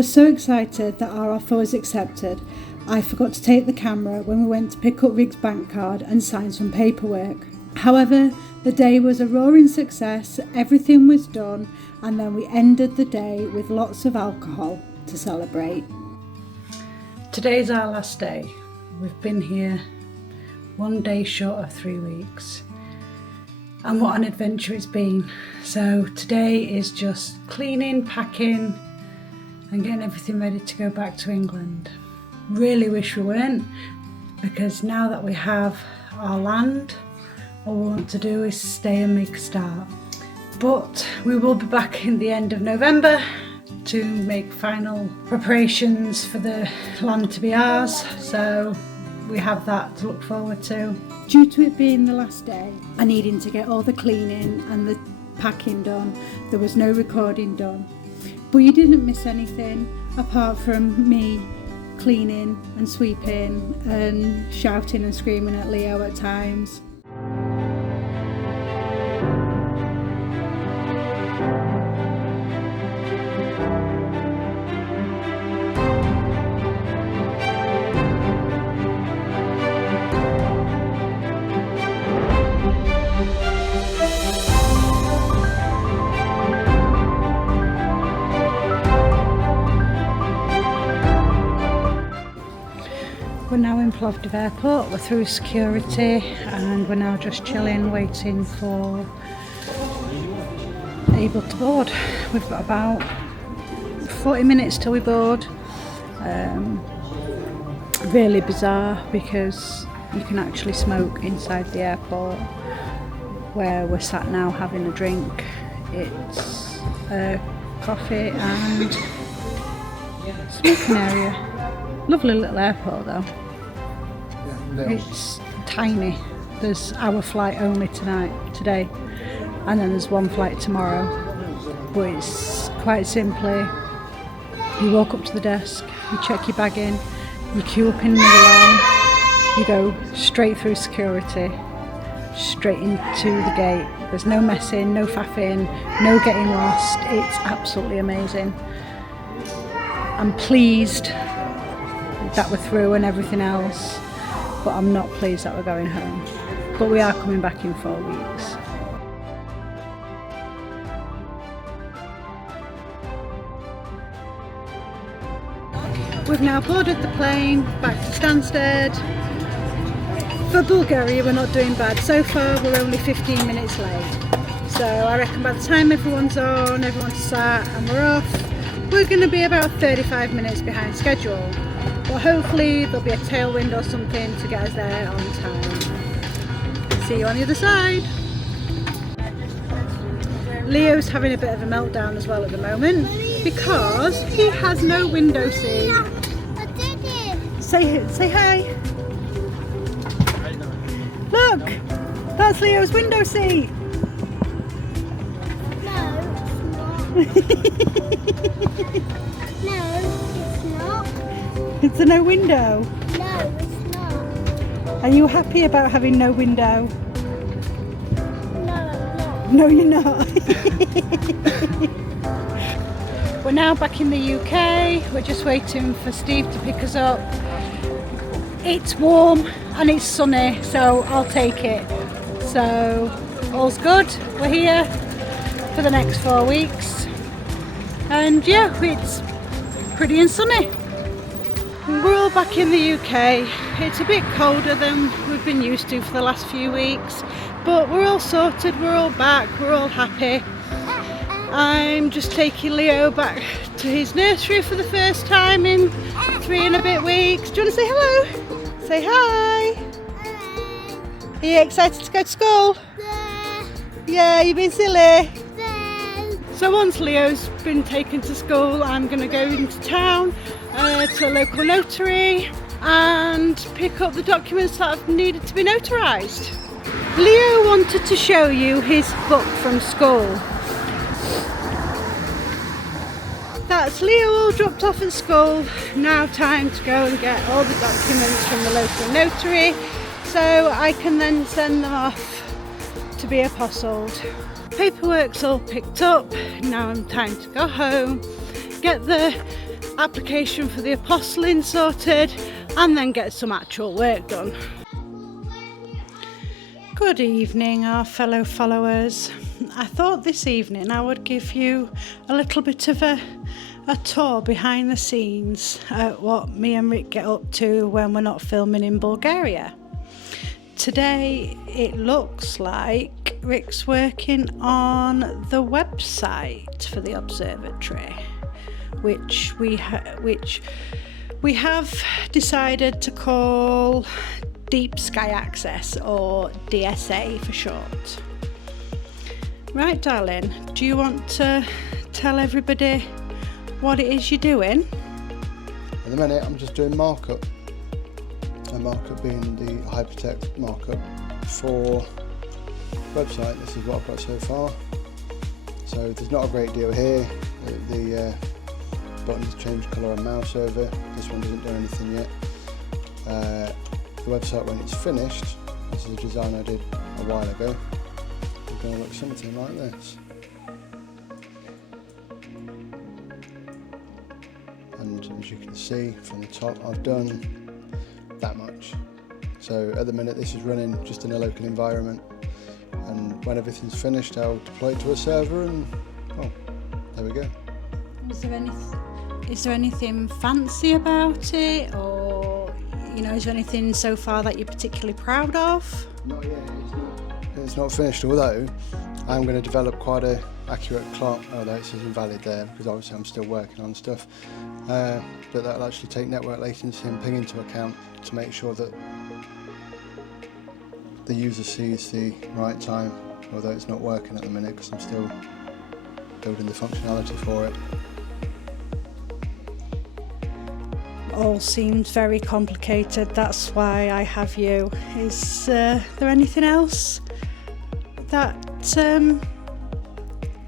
was so excited that our offer was accepted, I forgot to take the camera when we went to pick up Rig's bank card and sign some paperwork. However, the day was a roaring success, everything was done, and then we ended the day with lots of alcohol to celebrate. Today's our last day. We've been here 1 day short of 3 weeks. And what an adventure it's been. So today is just cleaning, packing and getting everything ready to go back to England. Really wish we weren't, because now that we have our land, all we want to do is stay and make a start. But we will be back in the end of November to make final preparations for the land to be ours, so we have that to look forward to. Due to it being the last day and needing to get all the cleaning and the packing done, there was no recording done. But you didn't miss anything apart from me cleaning and sweeping and shouting and screaming at Leo at times. We're now in Plovdiv Airport, we're through security and we're now just chilling, waiting for able to board. We've got about 40 minutes till we board. Really bizarre because you can actually smoke inside the airport where we're sat now having a drink. It's a coffee and smoking area. Lovely little airport though. It's tiny. There's our flight only today, and then there's one flight tomorrow. But it's quite simply, you walk up to the desk, you check your bag in, you queue up in the line, you go straight through security, straight into the gate. There's no messing, no faffing, no getting lost. It's absolutely amazing. I'm pleased that we're through and everything else, but I'm not pleased that we're going home. But we are coming back in 4 weeks. We've now boarded the plane back to Stansted. For Bulgaria we're not doing bad. So far we're only 15 minutes late. So I reckon by the time everyone's on, everyone's sat and we're off, we're going to be about 35 minutes behind schedule. But hopefully there'll be a tailwind or something to get us there on time. See you on the other side. Leo's having a bit of a meltdown as well at the moment because he has no window seat. Say hi. Look, that's Leo's window seat. No, it's not. It's a no window. No, it's not. Are you happy about having no window? No, I'm not. No, you're not. We're now back in the UK. We're just waiting for Steve to pick us up. It's warm and it's sunny, so I'll take it. So all's good. We're here for the next 4 weeks. And yeah, it's pretty and sunny. We're all back in the UK. It's a bit colder than we've been used to for the last few weeks, but we're all sorted, we're all back, we're all happy. I'm just taking Leo back to his nursery for the first time in 3 and a bit weeks. Do you want to say hello? Say hi. Are you excited to go to school? Yeah, you've been silly. So once Leo's been taken to school, I'm going to go into town to a local notary and pick up the documents that have needed to be notarised. Leo wanted to show you his book from school. That's Leo all dropped off at school. Now time to go and get all the documents from the local notary so I can then send them off to be apostled. Paperwork's all picked up. Now I'm time to go home, get the application for the apostling sorted, and then get some actual work done. Good evening, our fellow followers. I thought this evening I would give you a little bit of a tour behind the scenes at what me and Rick get up to when we're not filming in Bulgaria. Today it looks like Rick's working on the website for the observatory, which we have decided to call DeepSky Access, or DSA for short. Right, darling, do you want to tell everybody what it is you're doing? At the minute I'm just doing markup. A markup being the hypertext markup for website. This is what I've got so far. So there's not a great deal here. The buttons change colour and mouse over. This one doesn't do anything yet. The website, when it's finished, this is a design I did a while ago. It's going to look something like this. And as you can see from the top, I've done that much. So at the minute this is running just in a local environment, and when everything's finished I'll deploy it to a server, and oh, there we go. Is there anything fancy about it, or is there anything so far that you're particularly proud of? Not yet. It's not finished, although I'm going to develop quite a accurate clock. Although it says invalid there because obviously I'm still working on stuff, but that'll actually take network latency and ping into account to make sure that the user sees the right time, although it's not working at the minute because I'm still building the functionality for it. All seems very complicated, that's why I have you. Is there anything else that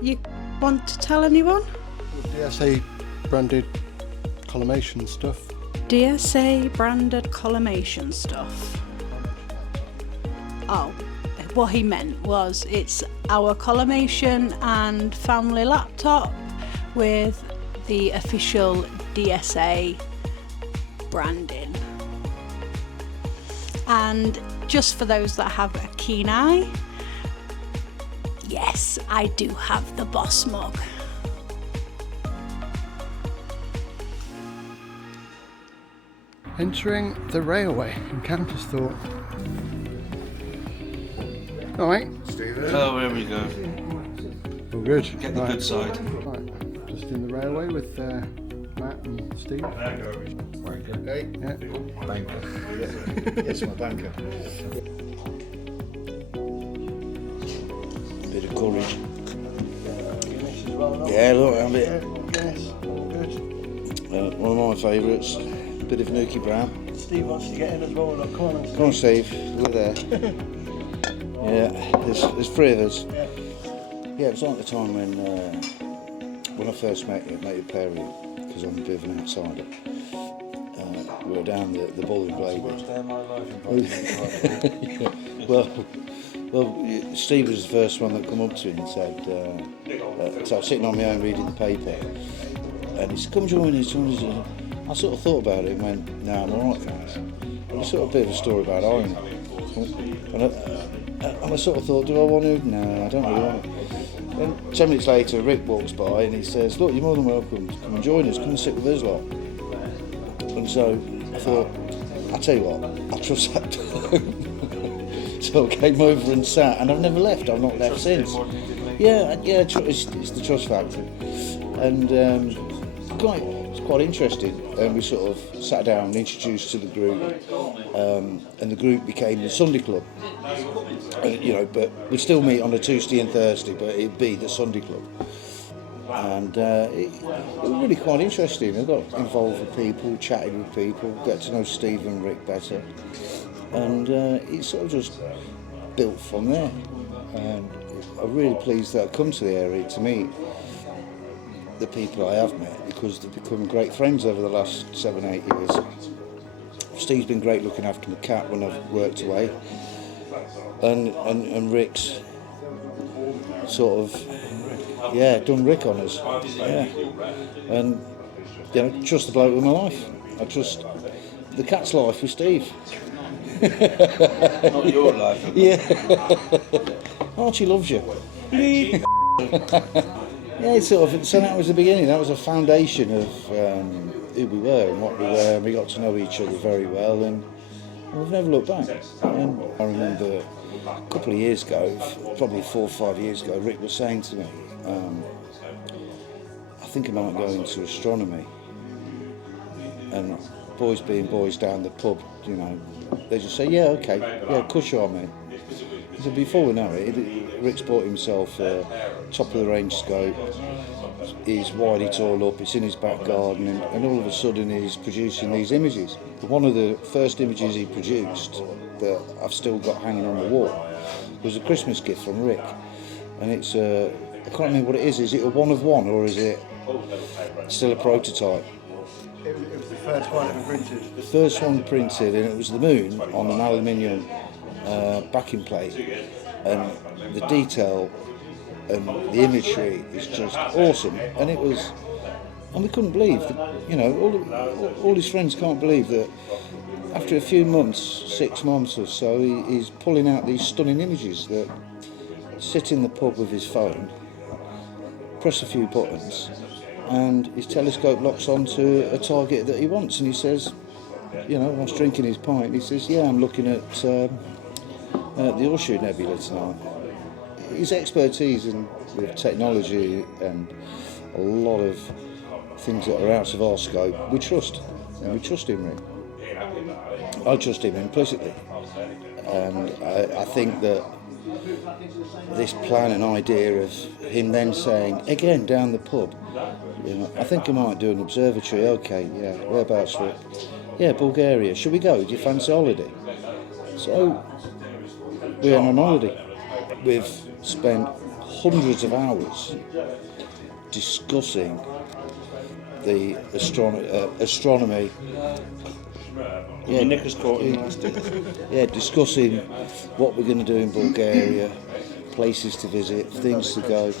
you want to tell anyone? DSA branded collimation stuff. DSA branded collimation stuff. Oh, what he meant was it's our collimation and family laptop with the official DSA branding. And just for those that have a keen eye, yes, I do have the boss mug. Entering the railway in Canterthorpe. Alright. Oh, here we go. All good. Get the good side. Right. Just in the railway with Matt and Steve. Hey, Yeah. banker. Yes, my banker. Bit of courage. Yeah, look, I'm it. Yes, all good. One of my favourites. Bit of Nuki Brown. Steve wants to get in as well. Look, come on, Come on, Steve. Look there. Yeah, there's three of us. Yeah, it was like the time when I first met you pair of you, because I'm a bit of an outsider. We were down the bowling blade. Well, Steve was the first one that come up to me and said, so I was sitting on my own reading the paper, and he said, come join us. I sort of thought about it and went, no, I'm alright, thanks. It's sort of a bit of a story about irony. And I sort of thought, do I want to? No, I don't really want to. Then 10 minutes later, Rick walks by and he says, look, you're more than welcome to come and join us, come and sit with us lot. And so I thought, I'll tell you what, I'll trust that time. So I came over and sat, and I've never left, I've not left since. Yeah, it's the trust factor. And it's quite interesting. And we sort of sat down and introduced to the group, and the group became the Sunday Club. But we'd still meet on a Tuesday and Thursday, but it'd be the Sunday Club. And it was really quite interesting. I got involved with people, chatted with people, got to know Steve and Rick better, and it sort of just built from there. And I'm really pleased that I've come to the area to meet the people I have met, because they've become great friends over the last 7-8 years. Steve's been great looking after my cat when I've worked away, and Rick's sort of done Rick on us, and you know, trust the bloke with my life. I trust the cat's life with Steve. Not your life. Yeah. Archie loves you. Yeah, sort of. So that was the beginning. That was a foundation of who we were and what we were. And we got to know each other very well, and we've never looked back. And I remember a couple of years ago, probably 4 or 5 years ago, Rick was saying to me, I think I might go into astronomy. And boys being boys down the pub, you know, they just say, yeah, okay, yeah, of course you are, mate. So before we know it, Rick's bought himself a top of the range scope. He's wired it all up, it's in his back garden, and all of a sudden he's producing these images. One of the first images he produced that I've still got hanging on the wall was a Christmas gift from Rick. And it's I can't remember what it is. Is it a one of one, or is it still a prototype? It was the first one ever printed. The first one printed, and it was the moon on an aluminium backing plate, and the detail and the imagery is just awesome. And it was, and we couldn't believe that, you know, all his friends can't believe that after a few months, 6 months or so, he's pulling out these stunning images that sit in the pub with his phone, press a few buttons, and his telescope locks onto a target that he wants. And he says, you know, whilst drinking his pint, he says, yeah, I'm looking at the Horseshoe Nebula tonight. His expertise with technology and a lot of things that are out of our scope, we trust. And we trust him, Rick. I trust him implicitly. And I think that this plan and idea of him then saying, again, down the pub, you know, I think I might do an observatory. Okay, yeah, whereabouts, Rick? Yeah, Bulgaria. Should we go? Do you fancy holiday? So we're on holiday. We've spent hundreds of hours discussing the astronomy. Yeah, Nick caught him. Yeah, discussing what we're going to do in Bulgaria, places to visit, things to go.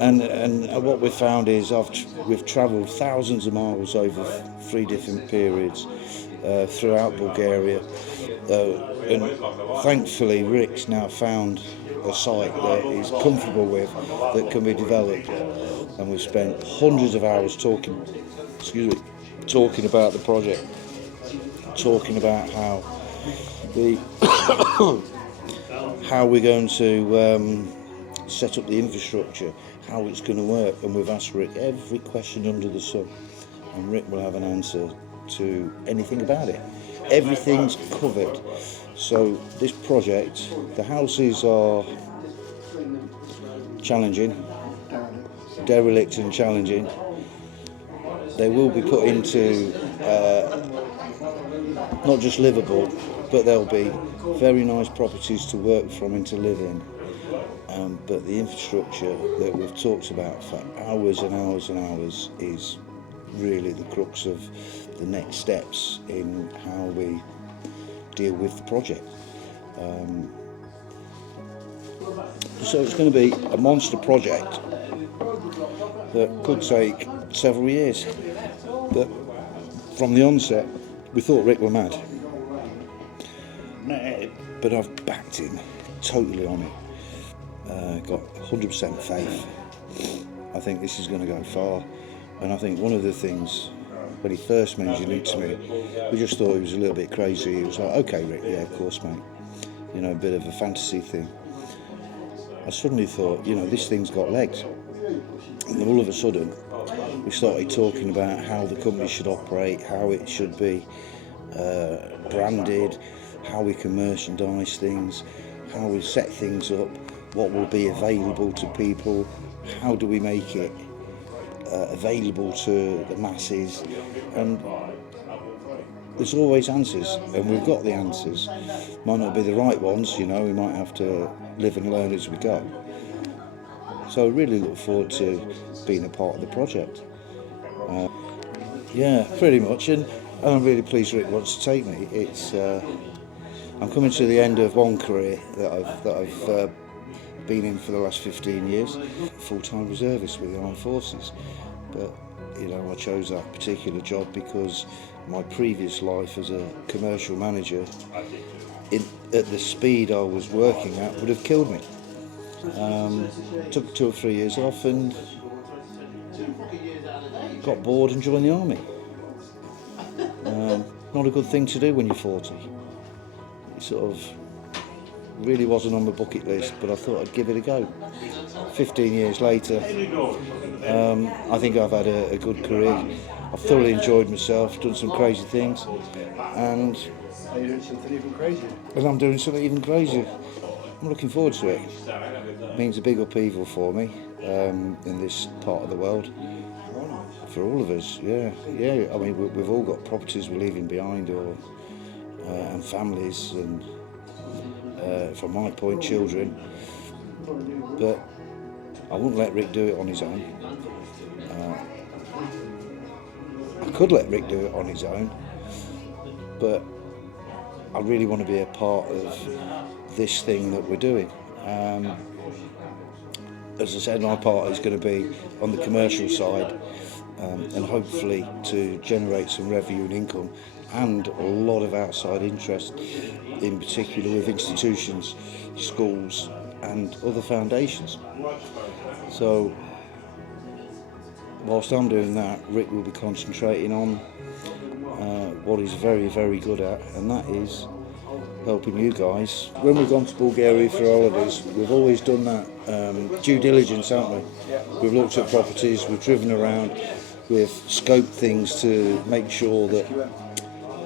And what we've found is we've travelled thousands of miles over 3 different periods throughout Bulgaria. And thankfully Rick's now found a site that he's comfortable with, that can be developed. And we've spent hundreds of hours talking about the project, talking about how we're going to set up the infrastructure, how it's going to work. And we've asked Rick every question under the sun, and Rick will have an answer to anything about it. Everything's covered. So this project, the houses are challenging, derelict and challenging. They will be put into not just livable, but they'll be very nice properties to work from and to live in. But the infrastructure that we've talked about for hours and hours and hours is really the crux of the next steps in how we deal with the project. So it's going to be a monster project that could take several years. But from the onset, we thought Rick were mad. But I've backed him totally on it. Got 100% faith. I think this is going to go far. And I think one of the things, when he first mentioned it to me, we just thought he was a little bit crazy. He was like, okay, Rick, yeah, of course, mate. You know, a bit of a fantasy thing. I suddenly thought, you know, this thing's got legs. And all of a sudden, we started talking about how the company should operate, how it should be branded, how we can merchandise things, how we set things up, what will be available to people, how do we make it available to the masses. And there's always answers, and we've got the answers. Might not be the right ones, you know, we might have to live and learn as we go. So I really look forward to being a part of the project. Yeah, pretty much, and I'm really pleased Rick wants to take me. It's I'm coming to the end of one career that I've been in for the last 15 years, full-time reservist with the Armed Forces. But You know, I chose that particular job because my previous life as a commercial manager, at the speed I was working at, would have killed me. Took 2 or 3 years off and got bored and joined the army. Not a good thing to do when you're 40. It sort of really wasn't on the bucket list, but I thought I'd give it a go. 15 years later, I think I've had a good career. I've thoroughly enjoyed myself, done some crazy things, and Are you doing something even crazier? I'm doing something even crazier. I'm looking forward to it. It means a big upheaval for me in this part of the world. For all of us, yeah. I mean, we've all got properties we're leaving behind, or and families, and from my point, children. But I wouldn't let Rick do it on his own. I could let Rick do it on his own, but I really want to be a part of this thing that we're doing. As I said, my part is going to be on the commercial side, and hopefully to generate some revenue and income, and a lot of outside interest, in particular with institutions, schools and other foundations. So whilst I'm doing that, Rick will be concentrating on what he's very, very good at, and that is helping you guys. When we've gone to Bulgaria for holidays, we've always done that due diligence, haven't we? We've looked at properties, we've driven around, we've scoped things to make sure that...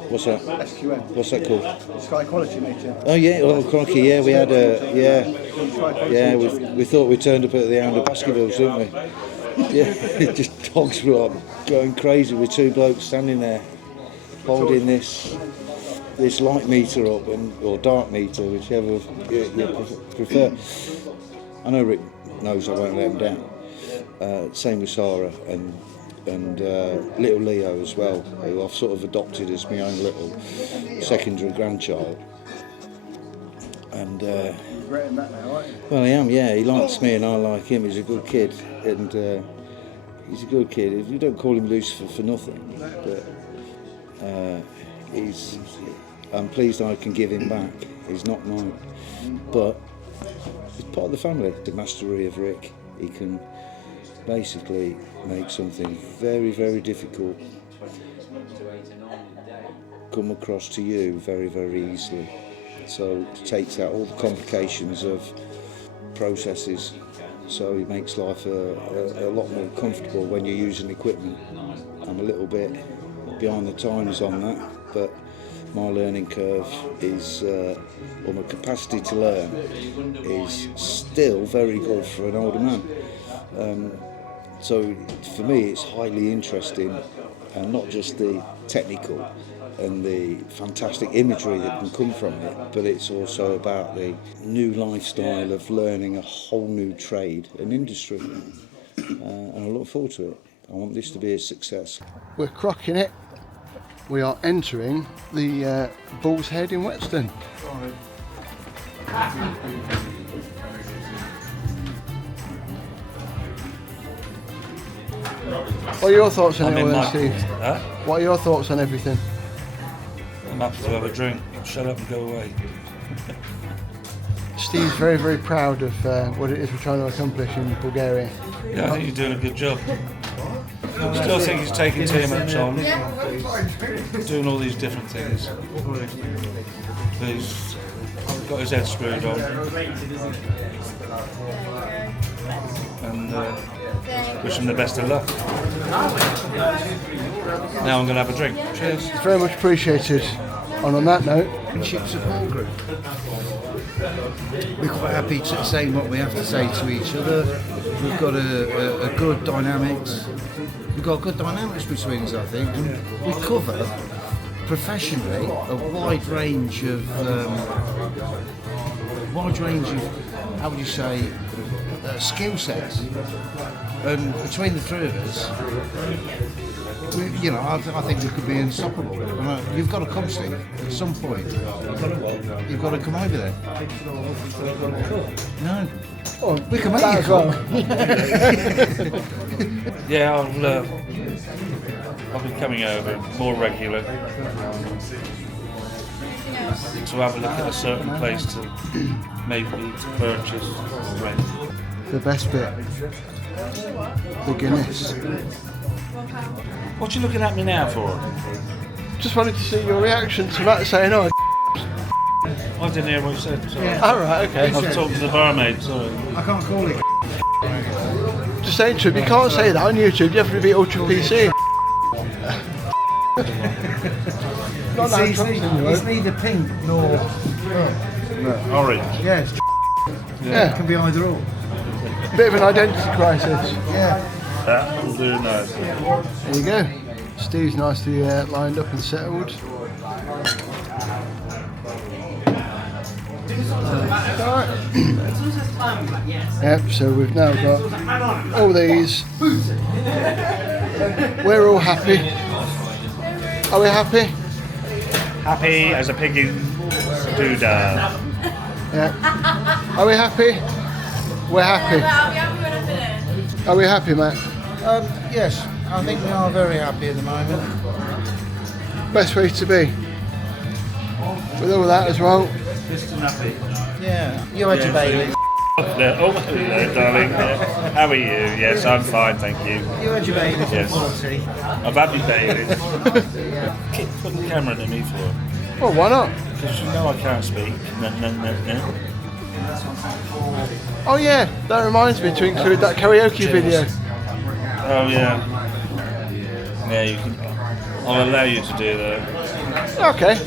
What's that? SQM. What's that called? Sky Quality Meter. Oh yeah, well, crikey, yeah, we had we thought we turned up at the Hound of Baskervilles, didn't we? Yeah, just dogs were like going crazy with 2 blokes standing there holding this light meter up, or dark meter, whichever you prefer. I know Rick knows I won't let him down. Same with Sara and little Leo as well, who I've sort of adopted as my own little secondary grandchild. And Regretting that now, aren't you? well, I am, yeah. He likes me and I like him. He's a good kid, and he's a good kid. You don't call him Lucifer for nothing, but I'm pleased I can give him back. He's not mine, but he's part of the family. The mastery of Rick, he can basically make something very, very difficult come across to you very, very easily. So it takes out all the complications of processes, so it makes life a lot more comfortable when you're using equipment. I'm a little bit behind the times on that, but my learning curve is, or my capacity to learn is still very good for an older man. So for me it's highly interesting, and not just the technical and the fantastic imagery that can come from it, but it's also about the new lifestyle of learning a whole new trade and industry, and I look forward to it. I want this to be a success. We're crocking it. We are entering the Bull's Head in Whetstone. What are your thoughts on it all then, Steve? Huh? What are your thoughts on everything? I'm happy to have a drink. Shut up and go away. Steve's very, very proud of what it is we're trying to accomplish in Bulgaria. Yeah, I think you're doing a good job. I still think he's taking too much on, doing all these different things. He's got his head screwed on. And wish him the best of luck. Now I'm going to have a drink. Cheers. It's very much appreciated. And on that note, Friendship support group. We're quite happy to say what we have to say to each other. We've got a good dynamics. We've got good dynamics between us, I think. And we cover professionally a wide range of how would you say, skill sets. And between the three of us, You know, I think we could be unstoppable. You've got to come, Steve, at some point. You've got to come over there. No. Oh, We can make that you as well. Yeah, I'll be coming over more regular to have a look at a certain place to maybe to purchase or rent. The best bit, the Guinness. What you looking at me now for? Just wanted to see your reaction to that saying, oh, I didn't hear what you said. Sorry. all right, okay. I was talking to the barmaid. Sorry. I can't call it. Just saying to him, you can't say that on YouTube, you have to be ultra PC. Not that It's neither pink nor Orange. yeah, it's Yeah, it can be either or. bit of an identity crisis. Yeah. That will do nice. There you go. Steve's nicely lined up and settled. Alright. Yep, so we've now got all these. We're all happy. Are we happy? Happy as a pig in doodah. Yeah. Are we happy? We're happy. Are we happy, Matt? Yes, I think we are very happy at the moment. Best way to be. With all that as well. Just happy. Yeah, you had your baby. Oh, hello, darling. How are you? Yes, I'm fine, thank you. You had your baby for Yes. 40. I've had my baby. Keep putting the camera to me for. Well, why not? Because you know I can't speak. No. Oh yeah, that reminds me to include that karaoke video. Oh yeah. Yeah, you can. I'll allow you to do that. Okay.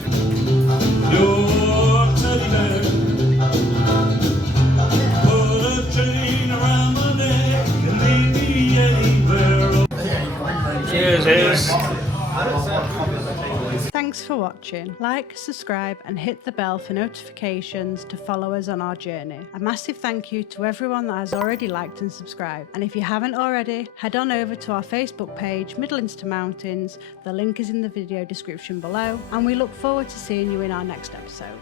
Cheers. Thanks for watching. Like, subscribe and hit the bell for notifications to follow us on our journey. A massive thank you to everyone that has already liked and subscribed. And if you haven't already, head on over to our Facebook page, Midlands to Mountains. The link is in the video description below. And we look forward to seeing you in our next episode.